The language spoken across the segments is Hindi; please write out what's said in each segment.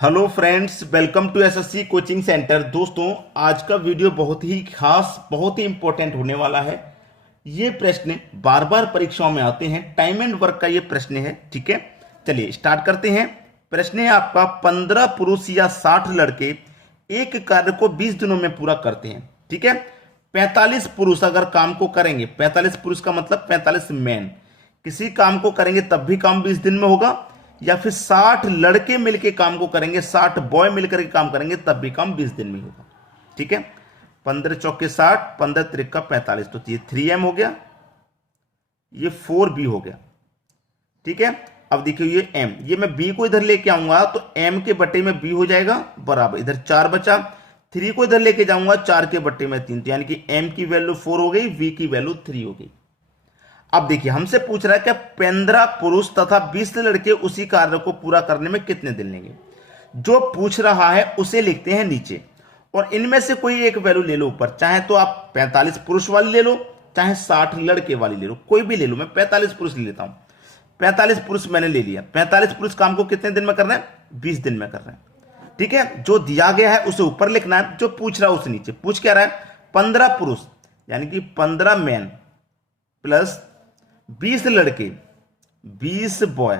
Hello friends, welcome to SSC coaching centre. दोस्तों, आज का वीडियो बहुत ही खास, बहुत ही इंपॉर्टेंट होने वाला है। ये प्रश्न बार बार परीक्षाओं में आते हैं। टाइम एंड वर्क का ये प्रश्न है। ठीक है, चलिए स्टार्ट करते हैं। प्रश्न है आपका, 15 पुरुष या 60 लड़के एक कार्य को 20 दिनों में पूरा करते हैं। ठीक है, 45 पुरुष अगर काम को करेंगे, 45 पुरुष का मतलब 45 मैन किसी काम को करेंगे तब भी काम 20 दिन में होगा, या फिर 60 लड़के मिलके काम को करेंगे, 60 बॉय मिलकर के काम करेंगे तब भी काम 20 दिन में होगा। ठीक है, 15 चौके 60, 15 त्रिका 45, तो ये 3M हो गया, ये 4B हो गया। ठीक है, अब देखिए ये M, ये मैं B को इधर लेके आऊंगा तो M के बटे में B हो जाएगा बराबर, इधर 4 बचा। 3 को इधर लेके जाऊंगा, 4 के बटे में 3, तो यानी कि M की वैल्यू 4 हो गई, V की वैल्यू 3 हो गई। अब देखिए हमसे पूछ रहा है कि 15 पुरुष तथा 20 लड़के उसी कार्य को पूरा करने में कितने दिन लेंगे। जो पूछ रहा है उसे लिखते हैं नीचे, और इनमें से कोई एक वैल्यू ले लो ऊपर। चाहे तो आप 45 पुरुष वाली ले लो, चाहे 60 लड़के वाली ले लो, कोई भी ले लो। मैं 45 पुरुष ले लेता हूं। 45 पुरुष मैंने ले लिया। 45 पुरुष काम को कितने दिन में करना है? 20 दिन में कर रहे हैं। ठीक है, जो दिया गया है उसे ऊपर लिखना है, जो पूछ रहा है उसे नीचे। पूछ क्या रहा है? 15 पुरुष यानी कि 15 मैन प्लस 20 लड़के 20 बॉय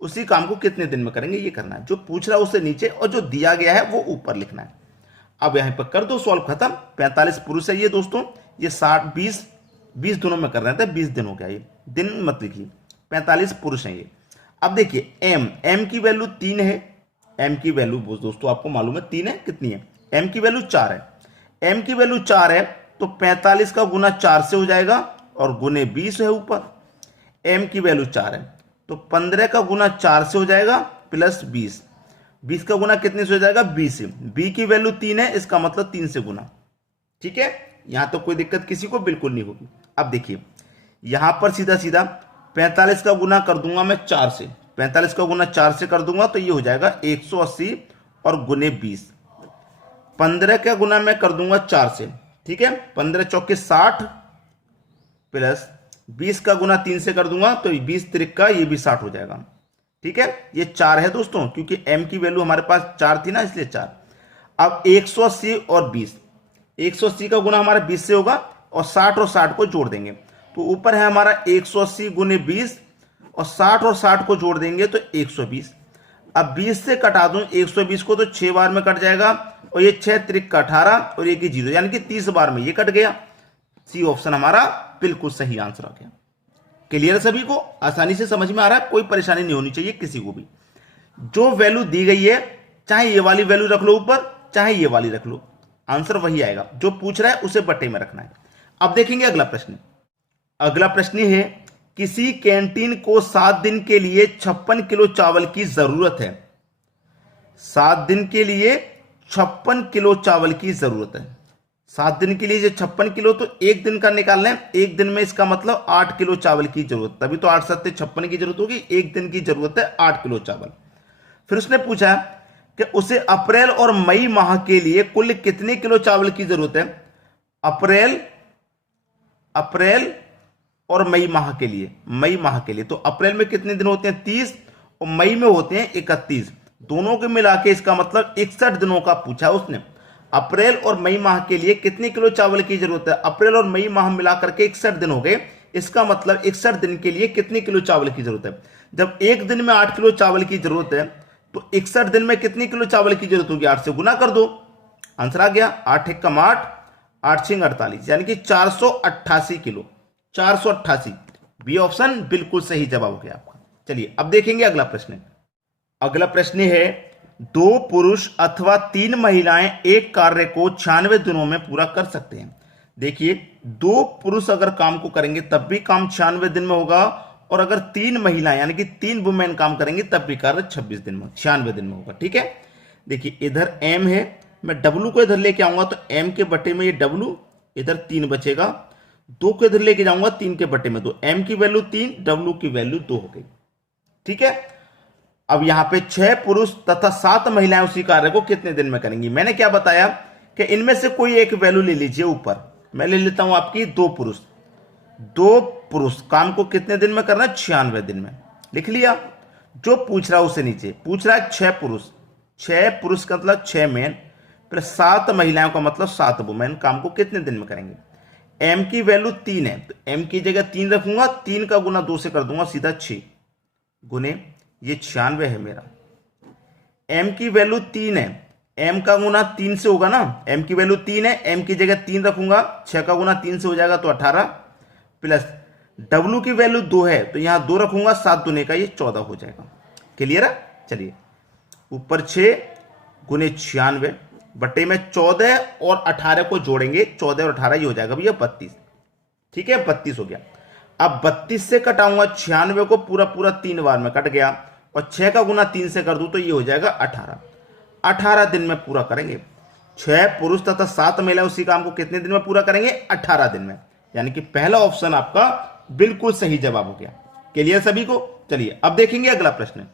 उसी काम को कितने दिन में करेंगे, ये करना है। जो पूछ रहा है उसे नीचे, और जो दिया गया है वो ऊपर लिखना है। अब यहां पर कर दो सॉल्व, खत्म। 45 पुरुष है ये दोस्तों, ये 60 20 दिनों में कर रहे थे, 20 दिन हो गया। ये दिन मत लिखिए, 45 पुरुष हैं ये। अब देखिए एम की वैल्यू 3 है। एम की वैल्यू दोस्तों आपको मालूम है 3 है, कितनी है? एम की वैल्यू 4 है। एम की वैल्यू 4 है तो 45 का गुना 4 से हो जाएगा, और गुने 20 है ऊपर। एम की वैल्यू 4 है तो 15 का गुना 4 से हो जाएगा प्लस 20। 20 का गुना कितने से हो जाएगा? 20 से। बी की वैल्यू 3 है, इसका मतलब 3 से गुना। ठीक है, यहां तो कोई दिक्कत किसी को बिल्कुल नहीं होगी। अब देखिए यहां पर सीधा सीधा 45 का गुना कर दूंगा मैं 4 से। 45 का गुना 4 से कर दूंगा तो ये हो जाएगा 180, और गुने 20। 15 का गुना मैं कर दूंगा 4 से। ठीक है, 15 चौके 60 प्लस 20 का गुना 3 से कर दूंगा तो 20 त्रिका ये भी 60 हो जाएगा। ठीक है, ये 4 है दोस्तों, क्योंकि m की वैल्यू हमारे पास 4 थी ना, इसलिए 4। अब 180 और 20, 180 का गुना हमारा 20 से होगा, और 60 को जोड़ देंगे तो ऊपर है हमारा 180 गुने 20, और 60 को जोड़ देंगे तो 120। अब 20 से कटा दूं 120 को तो 6 बार में कट जाएगा, और ये 6 त्रिका 18, और ये की 0, यानी कि 30 बार में ये कट गया। सी ऑप्शन हमारा बिल्कुल सही आंसर आ गया। क्लियर है सभी को? आसानी से समझ में आ रहा है, कोई परेशानी नहीं होनी चाहिए किसी को भी। जो वैल्यू दी गई है, चाहे ये वाली वैल्यू रख लो ऊपर, चाहे ये वाली रख लो, आंसर वही आएगा। जो पूछ रहा है उसे बट्टे में रखना है। अब देखेंगे अगला प्रश्न। अगला प्रश्न है, किसी कैंटीन को 7 दिन के लिए 56 किलो चावल की जरूरत है। 7 दिन के लिए 56 किलो चावल की जरूरत है। 7 दिन के लिए जो 56 किलो, तो एक दिन का निकालना है। एक दिन में इसका मतलब 8 किलो चावल की जरूरत, तभी तो 8 7 56 की जरूरत होगी। एक दिन की जरूरत है 8 किलो चावल। फिर उसने पूछा कि उसे अप्रैल और मई माह के लिए कुल कितने किलो चावल की जरूरत है। अप्रैल और मई माह के लिए, मई माह के लिए तो अप्रैल में कितने दिन होते हैं? 30, और मई में होते हैं 31। दोनों के मिला के इसका मतलब 61 दिनों का पूछा उसने। अप्रैल और मई माह के लिए कितने किलो चावल की जरूरत है? अप्रैल और मई माह मिलाकर के 61 दिन हो गए। इसका मतलब 61 दिन के लिए कितने किलो चावल की जरूरत है? जब एक दिन में 8 किलो चावल की जरूरत है, तो 61 दिन में कितने किलो चावल की जरूरत होगी? 8 से गुना कर दो, आंसर आ गया। 8 एक कम 8, 8 6 48, यानी कि 488 किलो। 488, बी ऑप्शन बिल्कुल सही जवाब हो गया आपका। चलिए अब देखेंगे अगला प्रश्न। अगला प्रश्न है, 2 पुरुष अथवा 3 महिलाएं एक कार्य को 96 दिनों में पूरा कर सकते हैं। देखिए 2 पुरुष अगर काम को करेंगे तब भी काम 96 दिन में होगा, और अगर 3 महिलाएं यानी कि 3 वुमेन काम करेंगे तब भी कार्य 26 दिन में 96 दिन में होगा। ठीक है, देखिए इधर m है, मैं w को इधर लेके आऊंगा तो m के बटे में ये w, इधर 3 बचेगा। 2 को इधर लेके जाऊंगा 3 के बटे में 2, m की वैल्यू 3, w की वैल्यू 2 हो गई। ठीक है, अब यहां पे 6 पुरुष तथा 7 महिलाएं उसी कार्य को कितने दिन में करेंगी। मैंने क्या बताया कि इनमें से कोई एक वैल्यू ले लीजिए ऊपर। मैं ले लेता हूं आपकी 2 पुरुष। 2 पुरुष काम को कितने दिन में करना है? 96 दिन में। लिख लिया। जो पूछ रहा है उसे नीचे पूछ रहा है 6 पुरुष, 6 पुरुष का मतलब 6 मैन प्लस 7 महिलाओं का मतलब 7 वुमेन काम को कितने दिन में करेंगे। m की वैल्यू 3 है तो m की जगह 3 रखूंगा, 3 का गुना 2 से कर दूंगा सीधा 6 गुने ये 96 है मेरा। m की वैल्यू 3 है, m का गुना 3 से होगा ना, m की वैल्यू 3 है, m की जगह 3 रखूंगा, 6 का गुना 3 से हो जाएगा तो 18 प्लस w की वैल्यू 2 है तो यहां 2 रखूंगा, 7 दुने का ये 14 हो जाएगा। क्लियर है। चलिए ऊपर 6 गुने 96 बटे में 14 और 18 को जोड़ेंगे, 14 और 18 ये हो जाएगा भैया 32। ठीक है 32 हो गया। अब 32 से कटाऊंगा 96 को, पूरा पूरा 3 बार में कट गया और 6 का गुना 3 से कर दूं तो ये हो जाएगा 18। 18 दिन में पूरा करेंगे। 6 पुरुष तथा 7 महिला उसी काम को कितने दिन में पूरा करेंगे, 18 दिन में। यानी कि पहला ऑप्शन आपका बिल्कुल सही जवाब हो गया। क्लियर सभी को। चलिए अब देखेंगे अगला प्रश्न।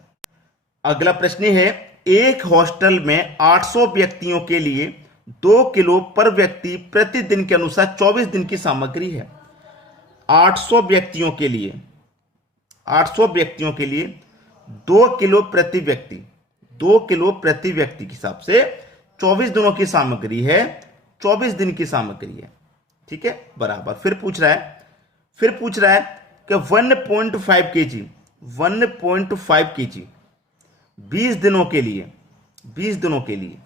अगला प्रश्न है, एक हॉस्टल में 800 व्यक्तियों के लिए 2 किलो पर व्यक्ति प्रतिदिन के अनुसार 24 दिन की सामग्री है। 800 व्यक्तियों के लिए 2 किलो प्रति व्यक्ति, 2 किलो प्रति व्यक्ति के हिसाब से 24 दिनों की सामग्री है, 24 दिन की सामग्री है। ठीक है बराबर। फिर पूछ रहा है कि 1.5 केजी 20 दिनों के लिए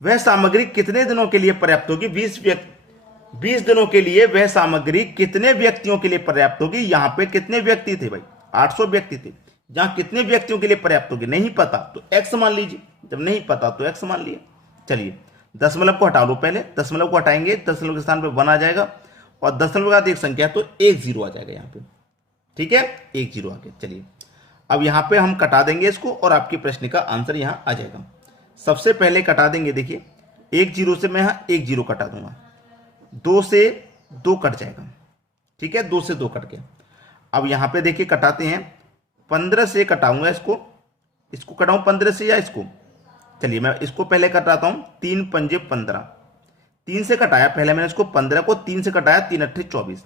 वह सामग्री कितने दिनों के लिए पर्याप्त होगी। 20 दिनों के लिए वह सामग्री कितने व्यक्तियों के लिए पर्याप्त होगी। यहां पे कितने व्यक्ति थे भाई, 800 व्यक्ति थे। जहां कितने व्यक्तियों के लिए पर्याप्त होगी नहीं पता तो x मान लीजिए, जब नहीं पता तो x मान लिए। चलिए दशमलव को हटा लो, पहले दशमलव को हटाएंगे, दशमलव के स्थान पे 1 आ जाएगा और दशमलव के बाद एक संख्या तो 1 0 आ जाएगा यहाँ पे। ठीक है 1 0 आ गया। चलिए अब यहाँ पे हम कटा देंगे इसको और आपके प्रश्न का आंसर यहाँ आ जाएगा। सबसे पहले कटा देंगे, देखिए 1 0 से मैं यहाँ 1 0 कटा दूंगा, 2 से 2 कट जाएगा। ठीक है 2 से 2 कट गया। अब यहाँ पे देखिए कटाते हैं, 15 से कटाऊंगा इसको कटाऊं 15 से या इसको। चलिए मैं इसको पहले कटाता हूं, 3 पंजे 15, 3 से कटाया पहले मैंने इसको, 15 को 3 से कटाया, 3 अट्ठे 24।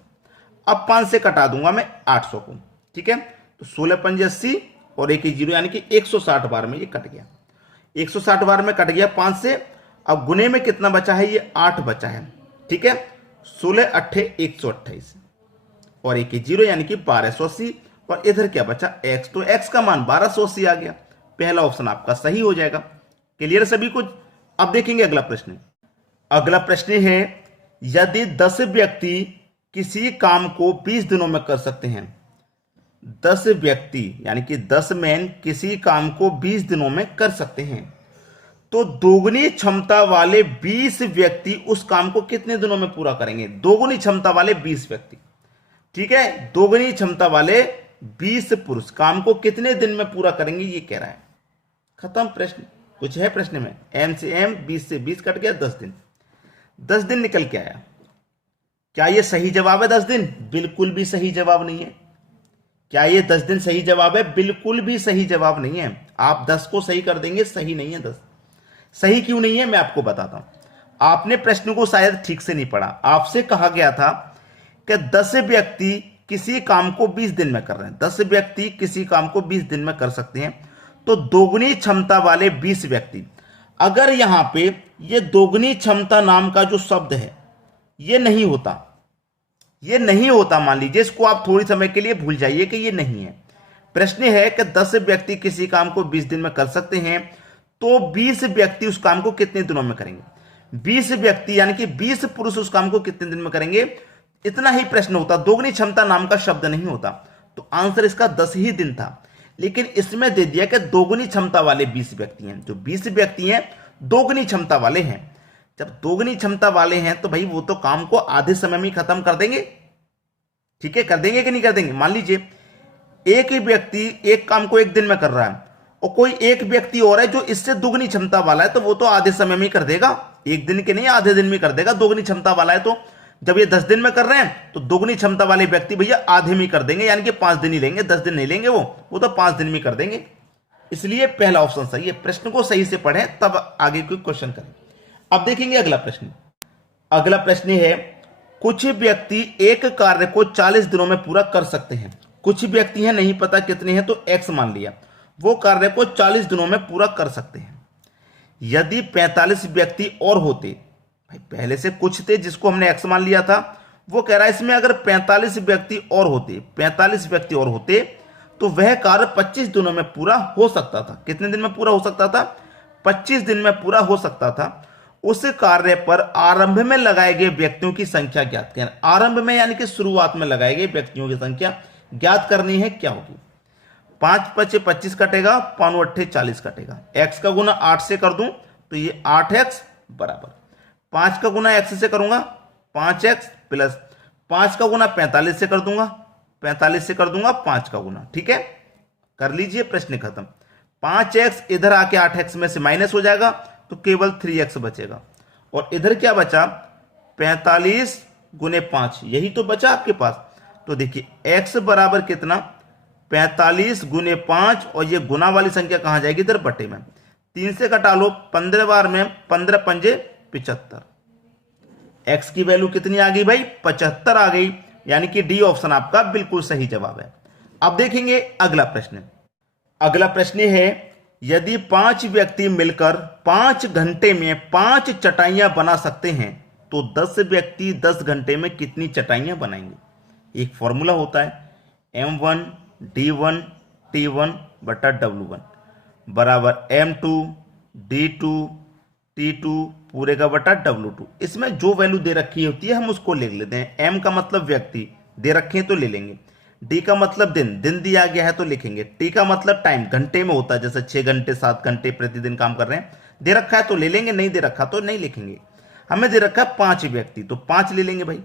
अब 5 से कटा दूंगा मैं 800 को। ठीक है तो 16 पंजे 80 और 1 0 यानी कि 160 बार में ये कट गया। 160 बार में कट गया 5 से। अब गुने में कितना बचा है, ये 8 बचा है। ठीक है 16 अट्ठे 128 और 1 0 यानी कि 1280 और इधर क्या बचा x, तो x का मान 1280 आ गया। पहला ऑप्शन आपका सही हो जाएगा। क्लियर सभी कुछ। अब देखेंगे अगला प्रश्न। अगला प्रश्न है, यदि 10 व्यक्ति किसी काम को 20 दिनों में कर सकते हैं, 10 व्यक्ति यानी कि 10 मैन किसी काम को 20 दिनों में कर सकते हैं, तो दोगुनी क्षमता वाले 20 व्यक्ति उस काम को कितने दिनों में पूरा करेंगे। दोगुनी क्षमता वाले 20 व्यक्ति। ठीक है दोगुनी क्षमता वाले 20 पुरुष काम को कितने दिन में पूरा करेंगे ये कह रहा है। खत्म प्रश्न। कुछ है प्रश्न में, m से m, 20 से 20 कट गया, 10 दिन। 10 दिन निकल के आया। क्या ये सही जवाब है 10 दिन? बिल्कुल भी सही जवाब नहीं है। क्या ये 10 दिन सही जवाब है? बिल्कुल भी सही जवाब नहीं है। आप 10 को सही कर देंगे, सही नहीं है 10। सही क्यों नहीं है मैं आपको बताता हूं। आपने प्रश्न को शायद ठीक से नहीं पढ़ा। आपसे कहा गया था कि 10 व्यक्ति किसी काम को 20 दिन में कर रहे हैं, 10 व्यक्ति किसी काम को 20 दिन में कर सकते हैं, तो दोगुनी क्षमता वाले 20 व्यक्ति। अगर यहां पे ये दोगुनी क्षमता नाम का जो शब्द है ये नहीं होता, मान लीजिए, इसको आप थोड़ी समय के लिए भूल जाइए कि ये नहीं है। प्रश्न है कि 10 व्यक्ति किसी काम को 20 दिन में कर सकते हैं, तो 20 व्यक्ति उस काम को कितने दिनों में करेंगे। 20 व्यक्ति यानी कि 20 पुरुष उस काम को कितने दिन में करेंगे, इतना ही प्रश्न होता। दोगुनी क्षमता नाम का शब्द नहीं होता, तो आंसर इसका 10 ही दिन था। लेकिन इसमें दे दिया कि दोगुनी क्षमता वाले 20 व्यक्ति हैं। जो 20 व्यक्ति हैं दोगुनी क्षमता वाले हैं। जब दोगुनी क्षमता वाले हैं तो भाई वो तो काम को आधे समय में खत्म कर देंगे। ठीक है, कर देंगे कि नहीं कर देंगे। मान लीजिए एक ही व्यक्ति एक काम को 1 दिन में कर रहा है और कोई एक व्यक्ति और है जो इससे दुगनी क्षमता वाला है, तो वो तो आधे समय में ही कर देगा। 1 दिन के नहीं, आधे दिन में कर देगा। दोगुनी क्षमता वाला है तो जब ये 10 दिन में कर रहे हैं तो दोगुनी क्षमता वाले व्यक्ति भैया आधे में कर देंगे, यानी कि 5 दिन ही लेंगे, 10 दिन नहीं लेंगे, वो तो 5 दिन में कर देंगे। इसलिए पहला ऑप्शन सही है। प्रश्न को सही से पढ़ें तब आगे कोई क्वेश्चन करें। अब देखेंगे अगला प्रश्न। अगला प्रश्न है, कुछ व्यक्ति एक कार्य को 40 दिनों में पूरा कर सकते हैं। कुछ व्यक्ति हैं, नहीं पता कितने हैं, तो x मान लिया। वो कार्य को 40 दिनों में पूरा कर सकते हैं। यदि 45 व्यक्ति और होते, भाई पहले से कुछ थे जिसको हमने एक्स मान लिया था, वो कह रहा है इसमें अगर 45 व्यक्ति और होते, 45 व्यक्ति और होते तो वह कार्य 25 दिनों में पूरा हो सकता था। कितने दिन में पूरा हो सकता था? 25 दिन में पूरा हो सकता था। उस कार्य पर आरंभ में लगाए गए व्यक्तियों की संख्या ज्ञात करें। आरंभ में यानी कि शुरुआत में लगाए गए व्यक्तियों की संख्या ज्ञात करनी है। क्या होगी? 5 5 25 कटेगा, 5 8 40 कटेगा। x का गुना 8 से कर दूं तो ये 8x बराबर 5 का गुना x से करूंगा 5x प्लस 5 का गुना 45 से कर दूंगा, 45 से कर दूंगा 5 का गुना। ठीक है, कर लीजिए, प्रश्न खत्म। 5x इधर आके 8x में से माइनस हो जाएगा तो केवल 3x बचेगा। और इधर क्या बचा? 45 गुने 5, यही तो बचा आपके पास। तो देखिए x बराबर कितना? 45 गुने 5, और ये गुना वाली संख्या कहां जाएगी? इधर बटे में। 3 से कटा लो, 15 बार में 15 पंजे 75। x की वैल्यू कितनी आ गई भाई? 75 आ गई, यानी कि डी ऑप्शन आपका बिल्कुल सही जवाब है। अब देखेंगे अगला प्रश्न। अगला प्रश्न है, यदि 5 व्यक्ति मिलकर 5 घंटे में 5 चटाइयां बना सकते हैं तो 10 व्यक्ति 10 घंटे में कितनी चटाइयां बनाएंगे? एक फॉर्मूला होता है m1 d1 t1 बटा w1 बराबर m2 d2 t2 पूरे का बटा w2। इसमें जो वैल्यू दे रखी होती है हम उसको लिख लेते हैं। m का मतलब व्यक्ति दे रखे हैं तो ले लेंगे, d का मतलब दिन, दिन दिया गया है तो लिखेंगे, t का मतलब टाइम, घंटे में होता है, जैसे 6 घंटे 7 घंटे प्रतिदिन काम कर रहे हैं, दे रखा है तो ले लेंगे, नहीं दे रखा तो नहीं लिखेंगे। हमें दे रखा है 5 व्यक्ति तो 5 ले लेंगे भाई।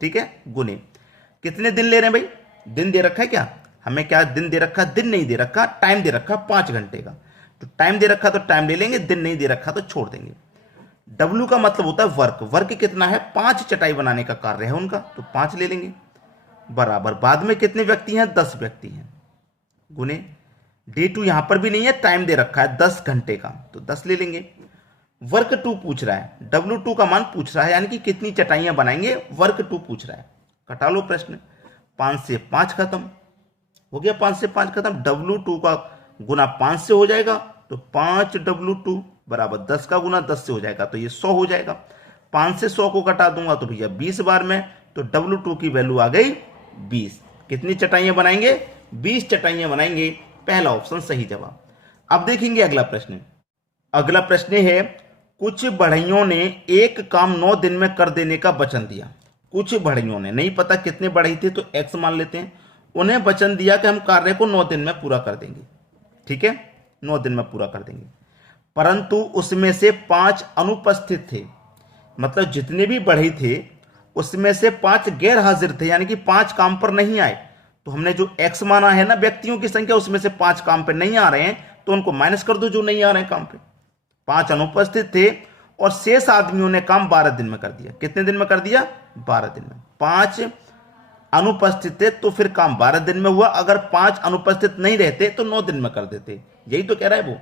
ठीक है, गुने कितने दिन ले रहे हैं भाई? दिन दे रखा है क्या? हमें क्या दिन दे रखा? दिन नहीं दे रखा, टाइम दे रखा 5 घंटे का। तो टाइम दे रखा तो टाइम ले लेंगे, दिन नहीं दे रखा तो छोड़ देंगे। W का मतलब होता है वर्क, वर्क कितना है? 5 चटाई बनाने का कार्य है उनका, तो 5 ले लेंगे बराबर। बाद में कितने व्यक्ति हैं? 10 व्यक्ति हैं, गुने D2 यहां पर भी नहीं है, टाइम दे रखा है 10 घंटे का, तो 10 ले लेंगे। वर्क 2 पूछ रहा है, W2 का मान पूछ रहा है, यानी कि कितनी चटाइयां बनाएंगे, वर्क 2 पूछ रहा है। कटा लो प्रश्न, 5 से 5 खत्म हो गया, 5 से 5 खत्म। W2 का गुना 5 से हो जाएगा तो 5 W2 बराबर 10 का गुना 10 से हो जाएगा तो ये 100 हो जाएगा। 5 से 100 को कटा दूंगा तो भैया 20 बार में, तो W2 की वैल्यू आ गई 20। कितनी चटाइयां बनाएंगे? 20 चटाइयां बनाएंगे, पहला ऑप्शन सही जवाब। अब देखेंगे अगला प्रश्न। अगला प्रश्न है, कुछ बढ़इयों ने एक काम 9 दिन में कर देने का वचन दिया। कुछ बढ़इयों ने, नहीं पता कितने बढ़ई थे तो x मान लेते हैं, उन्हें वचन दिया कि हम कार्य को 9 दिन में पूरा कर देंगे। ठीक है, 9 दिन में पूरा कर देंगे, परंतु उसमें से 5 अनुपस्थित थे। मतलब जितने भी बढ़ई थे उसमें से 5 गैर हाजिर थे, यानी कि 5 काम पर नहीं आए। तो हमने जो x माना है ना व्यक्तियों की संख्या, उसमें से 5 काम पर नहीं आ रहे हैं तो उनको माइनस कर दो जो नहीं आ रहे हैं काम पे। 5 अनुपस्थित थे और शेष आदमियों ने काम 12 दिन में कर दिया। कितने दिन में कर दिया? 12 दिन में। 5 अनुपस्थित थे तो फिर काम 12 दिन में हुआ, अगर 5 अनुपस्थित नहीं रहते तो 9 दिन में कर देते, यही तो कह रहा है वो।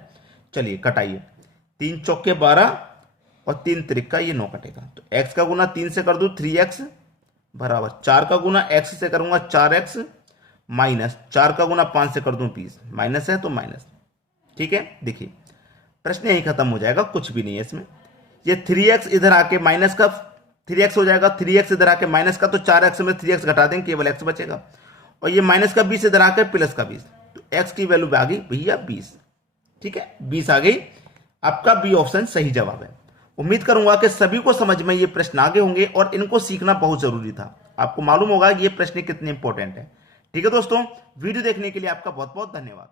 चलिए कटाइए, 3 चौके 12 और 3 त्रिका ये 9 कटेगा। तो x का गुना 3 से कर दूं 3x बराबर 4 का गुना x से करूंगा 4x माइनस 4 का गुना 5 से कर दूं 20, माइनस है तो माइनस। ठीक है, देखिए प्रश्न यही खत्म हो जाएगा, कुछ भी नहीं है इसमें। ये 3x इधर आके माइनस का 3x हो जाएगा, 3x इधर आके माइनस का, तो 4x में 3x घटा देंगे, केवल x बचेगा। और ये माइनस का 20 इधर आके प्लस का 20, तो x की वैल्यू आ गई भैया 20। ठीक है, 20 आ गई, आपका बी ऑप्शन सही जवाब है। उम्मीद करूंगा कि सभी को समझ में ये प्रश्न आगे होंगे और इनको सीखना बहुत जरूरी था। आपको मालूम होगा ये प्रश्न कितने इंपॉर्टेंट है। ठीक है दोस्तों, वीडियो देखने के लिए आपका बहुत बहुत धन्यवाद।